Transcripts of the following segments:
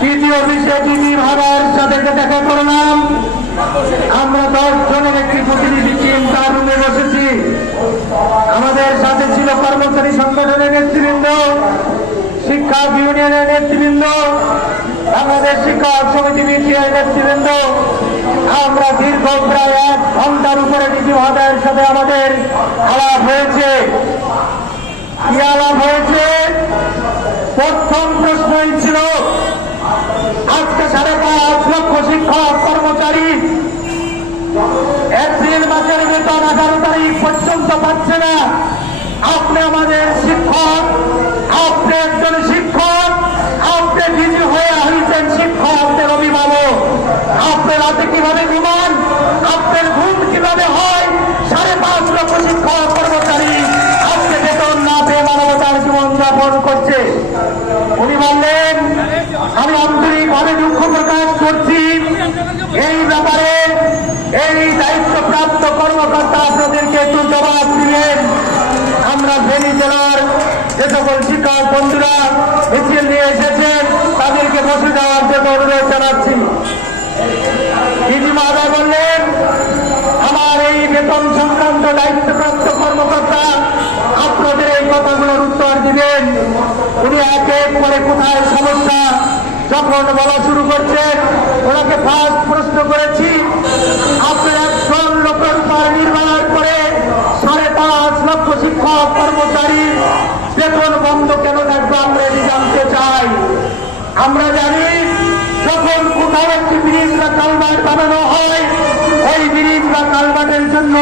তৃতীয় বিষয়ে টিভি ভাড়ার সাথে দেখা করলাম। আমরা 10 জনের একটি প্রতিনিধি টিম তার রুমে বসেছি। আমাদের সাথে ছিল কর্মচারী সংগঠনের নেতৃবৃন্দ, শিক্ষক ইউনিয়নের নেতৃবৃন্দ, বাংলাদেশ শিক্ষক সমিতি বিটিআই নেতৃবৃন্দ। আমরা দীর্ঘ প্রায় 1 ঘন্টার উপরে টিভি ভাড়ার সাথে আমাদের আলাপ হয়েছে। কি আলাপ হয়েছে? প্রথম প্রশ্নই ছিল, আজকে 5.5 লক্ষ শিক্ষক কর্মচারী এপ্রিল মাসের বেতন 18 তারিখ পর্যন্ত পাচ্ছে না। আপনি আমাদের শিক্ষক, আপনি একজন শিক্ষক, আপনি ডিজি হয়ে হয়েছেন শিক্ষকদের অভিভাবক। আপনি রাতে কিভাবে ঘুমান? আপনার ঘুম কিভাবে হয়? 5.5 লক্ষ শিক্ষক কর্মচারী আজকে বেতন না পেয়ে মানবতার জীবনযাপন করছে। উনি বললেন, আমি আন্তরিকভাবে দুঃখ প্রকাশ করছি এই ব্যাপারে। এই দায়িত্বপ্রাপ্ত কর্মকর্তা আপনাদেরকে একটু জবাব দিলেন। আমরা ফেনী জেলার যে সকল শিক্ষক বন্ধুরা মিছিল নিয়ে এসেছেন তাদেরকে বসে যাওয়ার জন্য অনুরোধ জানাচ্ছি। ডিজি মহোদয় বললেন, আমার এই বেতন সংক্রান্ত দায়িত্বপ্রাপ্ত কর্মকর্তা আপনাদের এই কথাগুলোর উত্তর দিবেন। উনি এক এক করে কোথায় সমস্যা যখন বলা শুরু করছেন, ওনাকে ফার্স্ট প্রশ্ন করেছি, আপনার একজন লোকের উপর নির্ভর করে 5.5 লক্ষ শিক্ষক কর্মচারী বেতন বন্ধ কেন থাকবে আমরা এটি জানতে চাই। আমরা জানি যখন কোথাও একটি ব্রিজ বা কালভার্ট বানানো হয়, ওই ব্রিজ বা কালভার্টের জন্য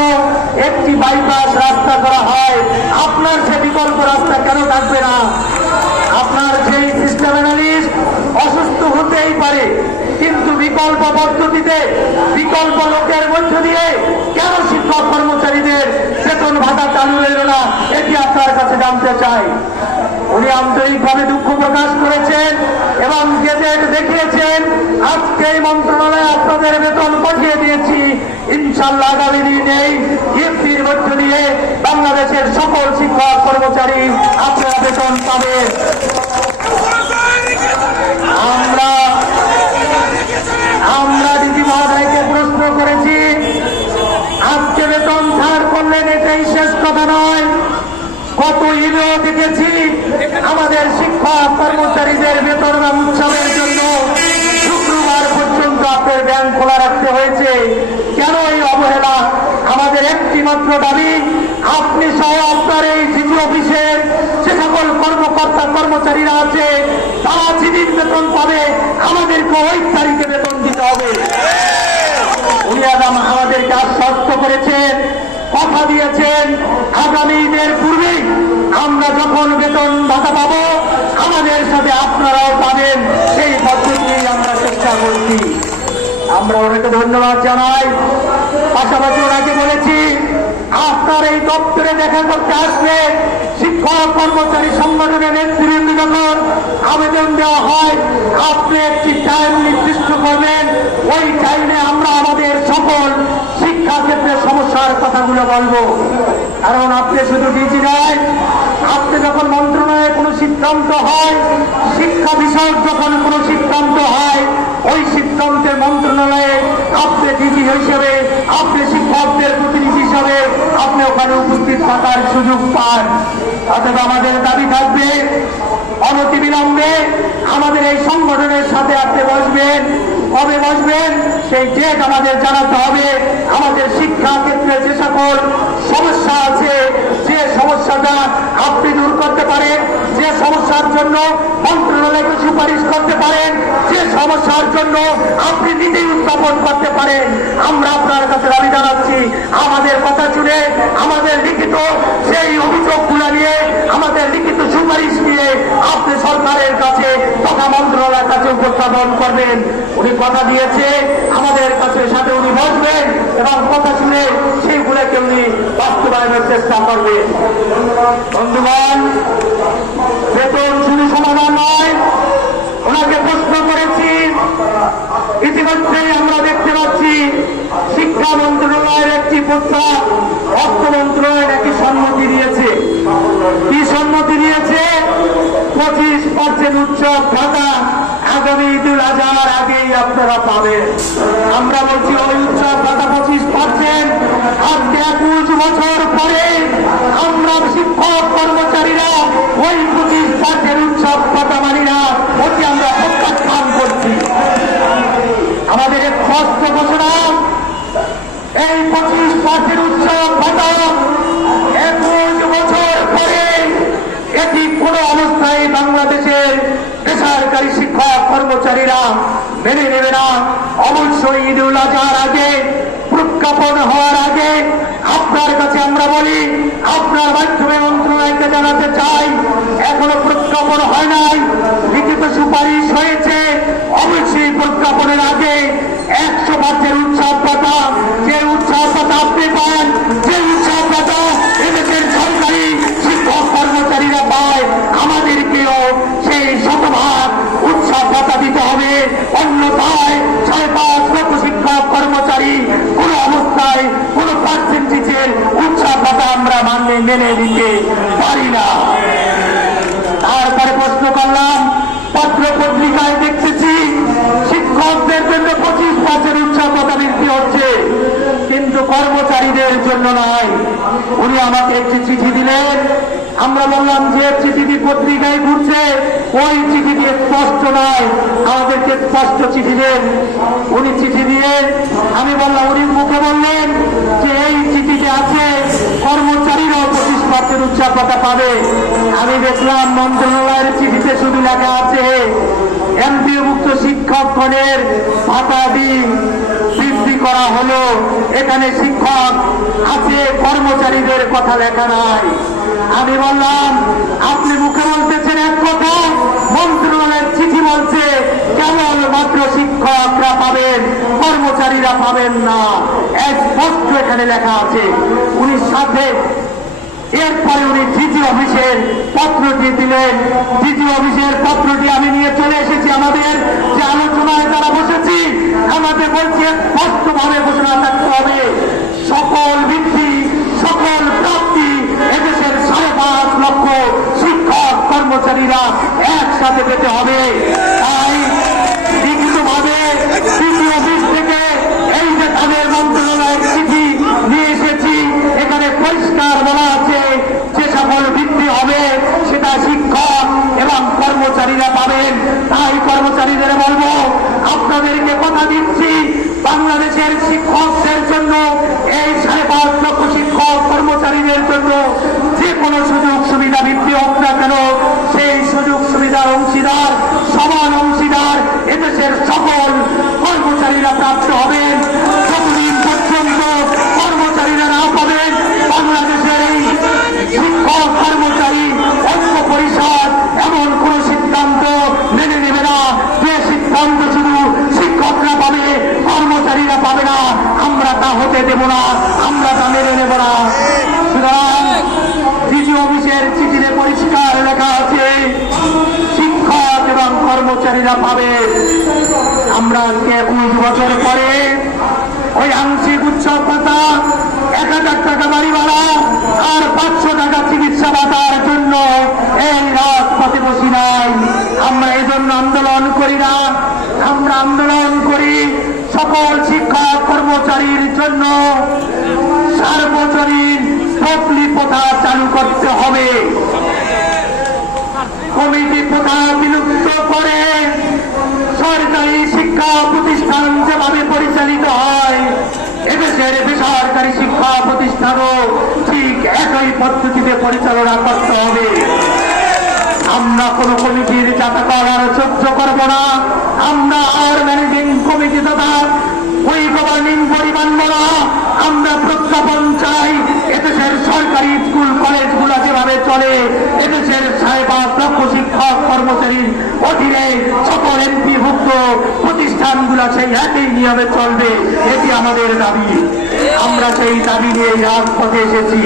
একটি বাইপাস রাস্তা করা হয়। আপনার সে বিকল্প রাস্তা কেন থাকবে না? আপনার সেই সিস্টেম অ্যানালিস্ট অসুস্থ হতেই পারে, কিন্তু বিকল্প পদ্ধতিতে বিকল্প লোকের মধ্য দিয়ে কেন শিক্ষক কর্মচারীদের বেতন ভাতা চালু এলো না, এটি আপনার কাছে জানতে চাই। উনি আন্তরিকভাবে দুঃখ প্রকাশ করেছেন এবং গেজেট দেখিয়েছেন। আজকে এই মন্ত্রণালয়ে আপনাদের বেতন পাঠিয়ে দিয়েছি। ইনশাল্লাহ আগামী দিনেই ইফতির মধ্য দিয়ে বাংলাদেশের সকল শিক্ষক কর্মচারী আপনারা বেতন পাবেন। আমরা ডিজি মহোদয়কে প্রশ্ন করেছি, আজকে বেতন ছাড় করলেন, এটাই শেষ কথা নয়। কত ইমেল দেখেছি আমাদের শিক্ষক কর্মচারীদের বেতন উৎসবের জন্য শুক্রবার পর্যন্ত আপনার ব্যাংক খোলা রাখতে হয়েছে। কেন এই অবহেলা? আমাদের একটি মাত্র দাবি, আপনি সহ আপনার এই ডিজি অফিসের যে সকল কর্মকর্তা কর্মচারীরা আছে তারা যেদিন বেতন পাবে আমাদেরকে ওই তারিখে বেতন দিতে হবে। উনি আমাদেরকে আশ্বস্ত করেছেন, কথা দিয়েছেন, আগামী ঈদের পূর্বে আমরা যখন বেতন ভাতা পাবো আমাদের সাথে আপনারাও পাবেন। সেই পদ্ধতি আমরা চেষ্টা করছি। আমরা ওনাকে ধন্যবাদ জানাই। পাশাপাশি ওনাকে বলেছি, আপনার এই দপ্তরে দেখা করতে আসলে শিক্ষক কর্মচারী সংগঠনের নেতৃবৃন্দ যখন আবেদন দেওয়া হয় আপনি একটি টাইম নির্দিষ্ট করবেন। ওই টাইমে আমরা আমাদের সকল শিক্ষা ক্ষেত্রে সমস্যার কথাগুলো বলবো। কারণ আপনি শুধু ডিজি নয়, আপনি যখন মন্ত্রণালয়ে কোনো সিদ্ধান্ত হয়, শিক্ষা বিষয়ক যখন কোনো সিদ্ধান্ত হয়, ওই সিদ্ধান্তের মন্ত্রণালয়ে আপনি ডিজি হিসেবে, আপনি শিক্ষকদের প্রতিনিধি হিসাবে আপনি ওখানে উপস্থিত থাকার সুযোগ পান। অথবা আমাদের দাবি থাকবে, অনতিবিলম্বে আমাদের এই সংগঠনের সাথে আপনি বসবেন। কবে বসবেন সেই ডেট আমাদের জানাতে হবে। আমাদের শিক্ষা ক্ষেত্রে যে সকল সমস্যা আছে, যে সমস্যাটা আপনি দূর করতে পারেন, যে সমস্যার জন্য মন্ত্রণালয়কে সুপারিশ করতে পারেন, যে সমস্যার জন্য আপনি নিজেই উত্থাপন করতে পারেন, আমরা আপনার কাছে দাবি জানাচ্ছি। আমাদের কথা শুনে, আমাদের লিখিত সেই অভিযোগগুলো নিয়ে, আমাদের লিখিত সুপারিশ নিয়ে আপনি সরকারের কাছে তথা মন্ত্রণালয়ের কাছে উপস্থাপন করবেন। উনি কথা দিয়েছে আমাদের কাছে সাথে উনি বসবেন এবং কথা শুনে সেইগুলোকে উনি বাস্তবায়নের চেষ্টা করবেন। বন্ধুগণ, বেতন শুধু সমাধান নয়। ওনাকে প্রশ্ন করেছি, ইতিমধ্যেই আমরা দেখতে পাচ্ছি শিক্ষা মন্ত্রণালয়ের একটি প্রস্তাব অর্থ মন্ত্রণালয় নাকি সম্মতি দিয়েছে। কি সম্মতি দিয়েছে? 25% উৎসব ভাতা আগামী আপনারা পাবেন। আমরা বলছি ওই উৎসব ভাতা 25%, আজকে 21 বছর পরে আমরা শিক্ষক কর্মচারীরা ওই 25% উৎসব ভাতা মানি না, ওটি আমরা প্রত্যাখ্যান করছি। আমাদের স্পষ্ট ঘোষণা, এই 25% উৎসব ভাতা 21 বছর পরে এটি কোনো অবস্থায় বাংলাদেশের বেসরকারি শিক্ষক কর্মচারীরা মেনে নেবে না। অবশ্যই ঈদ উল আজহার আগে, প্রজ্ঞাপন হওয়ার আগে আপনার কাছে আমরা বলি, আপনার মাধ্যমে মন্ত্রণালয়কে জানাতে চাই, এখনো প্রজ্ঞাপন হয় নাই, লিখিত সুপারিশ হয়েছে। অবশ্যই প্রজ্ঞাপনের আগে 100% উৎসব ভাতা, যে উৎসব ভাতা আপনি পান, যে উৎসব ভাতা এদেশের সরকারি শিক্ষক কর্মচারীরা পায়, আমাদেরকেও সেই 100% উৎসব ভাতা দিতে হবে। অন্যথায় 5.5 লক্ষ শিক্ষক কর্মচারী কোন অবস্থায় কোন পার্সেন্টেজের উৎসব ভাতা আমরা মেনে নিতে পারি না। তারপরে প্রশ্ন করলাম, পত্র পত্রিকায় দেখতেছি শিক্ষকদের জন্য 25% উৎসব ভাতা বৃদ্ধি হচ্ছে, কিন্তু কর্মচারীদের জন্য নয়। উনি আমাকে একটি চিঠি দিলেন, আমরা বললাম যে চিঠিটি পত্রিকায় ঘুরছে, ওই চিঠিটি স্পষ্ট নয়, আমাদেরকে স্পষ্ট চিঠি দেন। উনি চিঠি দিয়ে আমি বললাম, উনি মুখে বললেন যে এই চিঠিতে আছে কর্মচারীরাও 25% উৎসব ভাতা পাবে। আমি দেখলাম মন্ত্রণালয়ের চিঠিতে শুধু লেখা আছে এমপিওভুক্ত শিক্ষকগণের ভাতা বৃদ্ধি করা হলো, এখানে শিক্ষক আছে, কর্মচারীদের কথা লেখা নাই। আমি বললাম, আপনি মুখে বলতেছেন এক কথা, মন্ত্রণালয়ের চিঠি বলছে কেবলমাত্র শিক্ষকরা পাবেন, কর্মচারীরা পাবেন না, স্পষ্ট এখানে লেখা আছে। উনি সাথে এরপরে উনি ডিজি অফিসের পত্রটি দিলেন। ডিজি অফিসের পত্রটি আমি নিয়ে চলে এসেছি, আমাদের যে আলোচনায় তারা বসেছি, আমাদের বলছে স্পষ্টভাবে ঘোষণা থাকতে হবে সকল বৃদ্ধি, সকল প্রাপ্তি এদেশের 5.5 লক্ষ শিক্ষক কর্মচারীরা একসাথে পেতে হবে। তাই লিখিতভাবে ডিজি অফিস থেকে এই যে তাদের মন্ত্রণালয়ের চিঠি নিয়ে এসেছি, এখানে পরিষ্কার বলা আছে যে সকল বৃদ্ধি হবে সেটা শিক্ষক এবং কর্মচারীরা পাবেন। তাই কর্মচারীদের বলবো, আপনাদেরকে কথা দিচ্ছি, বাংলাদেশের শিক্ষকদের জন্য, এই 5.5 লক্ষ শিক্ষক কর্মচারীদের জন্য যে কোনো সুযোগ সুবিধা বৃদ্ধি হোক না কেন, সেই সুযোগ সুবিধার অংশীদার, সমান অংশীদার এদেশের সকল কর্মচারীরা প্রাপ্ত হবেন। যতদিন পর্যন্ত কর্মচারীরা না পাবেন, বাংলাদেশের এই শিক্ষক কর্মচারী ঐক্য পরিষদ এমন কোন সিদ্ধান্ত মেনে নেবে না যে সিদ্ধান্ত শুধু শিক্ষকরা পাবে, কর্মচারীরা পাবে না। আমরা তা হতে দেব না, আমরা তা মেনে নেব না। সুতরাং ডিজি অফিসের চিঠিতে পরিষ্কার লেখা আছে শিক্ষক এবং কর্মচারীরা পাবে। আমরা 21 বছর পরে ওই আংশিক উৎসব ভাতা, 1000 টাকা বাড়ি ভাড়া আর 500 টাকা চিকিৎসা ভাতার জন্য এই রাজপথে বসি নাই। আমরা এই জন্য আন্দোলন করি না, আমরা আন্দোলন করি সকল শিক্ষক কর্মচারীর জন্য সার্বজনীন বদলি প্রথা চালু করতে হবে। কমিটি প্রথা বিলুপ্ত করে সরকারি শিক্ষা প্রতিষ্ঠান যেভাবে পরিচালিত হয়, এদেশের বেসরকারি শিক্ষা প্রতিষ্ঠানও ঠিক একই পদ্ধতিতে পরিচালনা করতে হবে। আমরা কোন কমিটির চাতাকল আর সহ্য করব না। আমরা আর ম্যানেজিং কমিটি তথা ওই গভর্নিং বডি মানব না। আমরা প্রজ্ঞাপন চাই, এদেশের সরকারি স্কুল কলেজগুলো যেভাবে চলে, এদেশের 5.5 লক্ষ শিক্ষক কর্মচারীর অধীনে সকল এমপিভুক্ত প্রতিষ্ঠানগুলো সেই একই নিয়মে চলবে, এটি আমাদের দাবি। আমরা সেই দাবি নিয়ে রাজপথে এসেছি।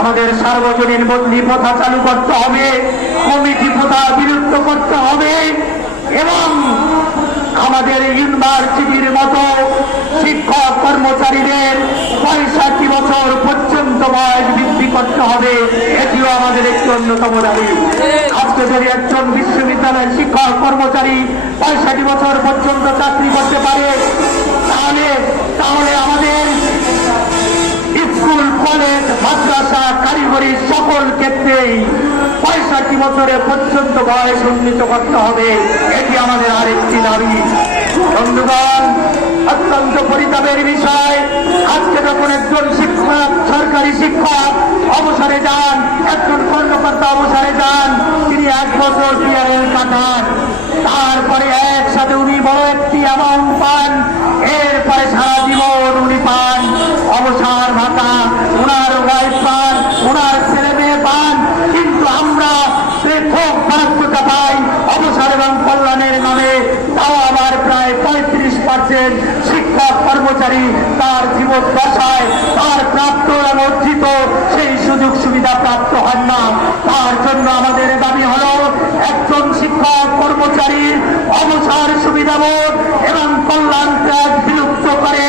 আমাদের সার্বজনীন বদলি প্রথা চালু করতে হবে, কমিটি প্রথা বিলুপ্ত করতে হবে এবং আমাদের ইউনিভার্সিটির মতো শিক্ষক কর্মচারীদের 65 বছর পর্যন্ত বয়স বৃদ্ধি করতে হবে, এটিও আমাদের একটি অন্যতম দাবি। আজকে যদি একজন বিশ্ববিদ্যালয়ের শিক্ষক কর্মচারী 65 বছর পর্যন্ত চাকরি করতে পারে, তাহলে আমাদের স্কুল, কলেজ, মাদ্রাসা, কারিগরি সকল ক্ষেত্রেই 65 বছরের পর্যন্ত বয়স উন্নীত করতে হবে, এটি আমাদের আরেকটি দাবি। বন্ধুগণ, অত্যন্ত পরিতাপের বিষয়, আজকে যখন একজন শিক্ষক, সরকারি শিক্ষক অবসরে যান, একজন কর্মকর্তা অবসরে যান, তিনি 1 বছর পিয়ারের কাটান, তারপরে একসাথে উনি বড় একটি অ্যামাউন্ট পান, এরপরে সারা জীবন উনি পান অবসর ভাতা, ওনার ওয়াইফ পান, ওনার ছেলে মেয়ে পান, কিন্তু আমরা পৃথক প্রাপ্যতা পাই অবসর এবং কল্যাণের নামে। তাও আবার প্রায় 35% শিক্ষক কর্মচারী তার জীবন দশায় তার প্রাপ্ত এবং অর্জিত সেই সুযোগ সুবিধা প্রাপ্ত হন না। তার জন্য আমাদের দাবি হল, একজন শিক্ষক কর্মচারীর অবসর সুবিধাবোধ এবং কল্যাণ ত্যাগ বিলুপ্ত করে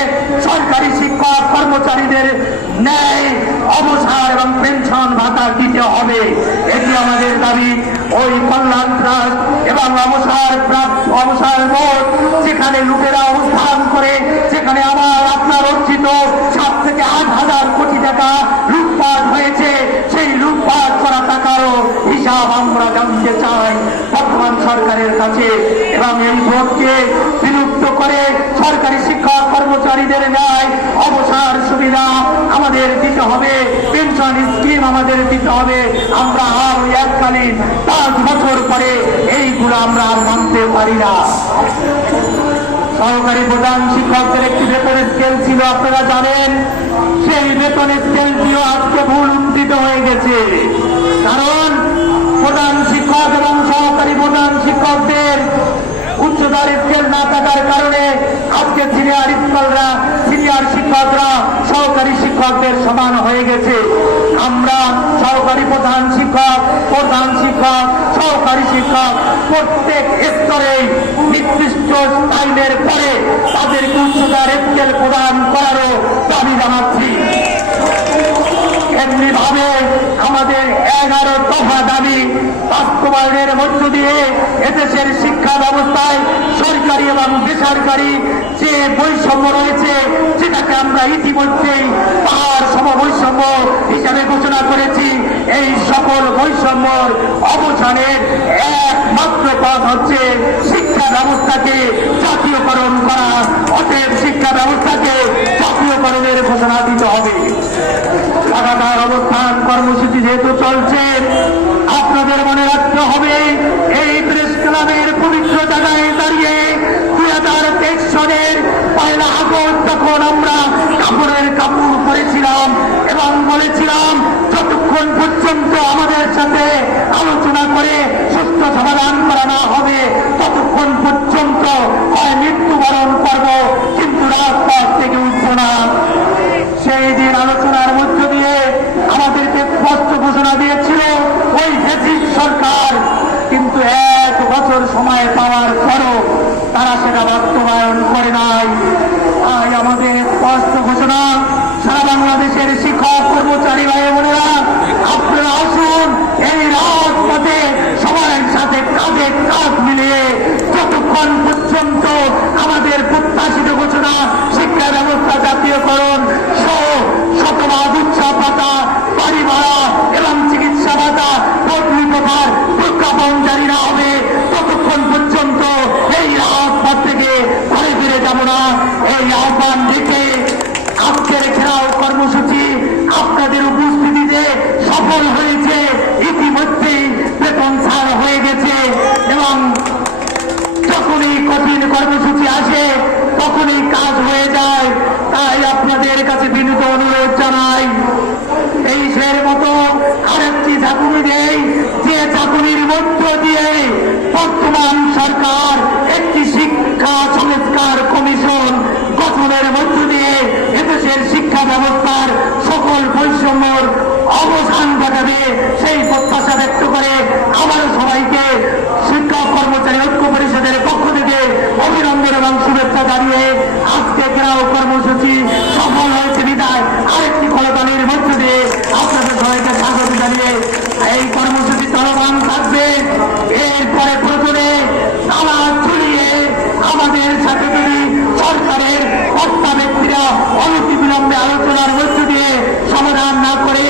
সরকারি শিক্ষক কর্মচারীদের ন্যায় অবসর এবং পেনশন ভাতা দিতে হবে, এটি আমাদের দাবি। ওই কল্যাণ ট্রাস্ট এবং অবসর বোর্ড যেখানে লোকেরা অবস্থান করে, যেখানে আপনার অর্জিত 7 থেকে 8,000 কোটি টাকা লুটপাট হয়েছে, সেই লুটপাট করা টাকারও হিসাব আমরা জানতে চাই বর্তমান সরকারের কাছে। এবং এই বোর্ডকে বিলুপ্ত করে সরকারি শিক্ষক কর্মচারীদের ন্যায় অবসর সুবিধা আমাদের দিতে হবে, পেনশন স্কিম আমাদের দিতে হবে। আমরা আর এককালীন 5 বছর পরে এইগুলো আমরা আর মানতে পারি না। সহকারী প্রধান শিক্ষকদের একটি বেতন স্কেল ছিল, আপনারা জানেন, সেই বেতন স্কেলটিও আজকে ভুল উন্নীত হয়ে গেছে। কারণ প্রধান শিক্ষক এবং সহকারী প্রধান শিক্ষকদের উচ্চতার স্কেল না থাকার কারণে আজকে সিনিয়র শিক্ষকরা সহকারী শিক্ষকদের সমান হয়ে গেছে। আমরা সহকারী প্রধান শিক্ষক, সহকারী শিক্ষক প্রত্যেক স্তরে নির্দিষ্ট টাইমের পরে তাদেরকে উচ্চতার স্কেল প্রদান করারও দাবি জানাচ্ছি। এমনি ভাবে আমাদের 11 দফা দাবি বাস্তবায়নের মধ্য দিয়ে এদেশের শিক্ষা ব্যবস্থায় সরকারি এবং বেসরকারি যে বৈষম্য রয়েছে, যেটাকে আমরা ইতিমধ্যেই পাহাড় সমবৈষম্য হিসাবে ঘোষণা করেছি, এই সকল বৈষম্যর অবসানের একমাত্র পথ হচ্ছে শিক্ষা ব্যবস্থাকে জাতীয়করণ করা। অতএব শিক্ষা ব্যবস্থাকে জাতীয়করণের ঘোষণা দিতে হবে। লাগাতার অবস্থান কর্মসূচি যেহেতু চলছে, আপনাদের মনে রাখতে হবে, এই প্রেস ক্লাবের পবিত্র জায়গায় দাঁড়িয়ে 2023 সালের 1 আগস্ট তখন আমরা কাপড় পরেছিলাম এবং বলেছিলাম, যতক্ষণ পর্যন্ত আমাদের সাথে আলোচনা করে সুস্থ সমাধান করা না হবে, ততক্ষণ পর্যন্ত হয় মৃত্যুবরণ করব, কিন্তু রাজপথ থেকে উঠব না। সেই দিন আলোচনার মধ্য দিয়ে আমাদেরকে স্পষ্ট ঘোষণা দিয়েছিল ওই ফ্যাসিস্ট সরকার, কিন্তু 1 বছর সময় পাওয়ার পরও তারা সেটা বাস্তবায়ন করে নাই। তাই আমাদের স্পষ্ট ঘোষণা, সারা বাংলাদেশের শিক্ষক কর্মচারী ভাই বোনেরা, আপনারা আসুন এই রাজপথে সবার সাথে কাঁধে কাঁধ মিলিয়ে যতক্ষণ পর্যন্ত আমাদের প্রত্যাশিত ঘোষণা শিক্ষা ব্যবস্থা জাতীয়করণ সহ শতভাগ উৎসাহ ভাতা, বাড়ি ভাড়া এবং চিকিৎসা ভাতা বদলি প্রথার প্রজ্ঞাপন জারি না হবে, ততক্ষণ পর্যন্ত এই রাজপথ থেকে ঘরে ফিরে যাব না। এই আহ্বান রেখে আজকের ঘেরাও কর্মসূচি আপনাদের উপস্থিতিতে সফল হয়েছে। ইতিমধ্যেই বেতন ছাড় হয়ে গেছে এবং যখনই কঠিন কর্মসূচি আসে তখনই কাজ হয়ে যায়। তাই আপনাদের কাছে বিনীত অনুরোধ জানাই, এই সের মতো আরেকটি ঝাঁকুনি দেই, যে ঝাঁকুনির মধ্য দিয়ে বর্তমান সরকার একটি শিক্ষা সংস্কার কমিশন গঠনের মধ্য দিয়ে এদেশের শিক্ষা ব্যবস্থার সকল বৈষম্যর অবসান ঘটাবে, সেই প্রত্যাশা ব্যক্ত করে আবারও সবাইকে শিক্ষক কর্মচারী ঐক্য পরিষদের পক্ষ থেকে অভিনন্দন এবং শুভেচ্ছা জানিয়ে আজকে ঘেরাও কর্মসূচি সফল হয়েছে বিদায় আরেকটি কলকালির মধ্য দিয়ে আপনাদের সবাই তাদের সাথে যদি সরকারের কর্তা ব্যক্তিরা অনতিবিলম্বে আলোচনার মধ্য দিয়ে সমাধান না করে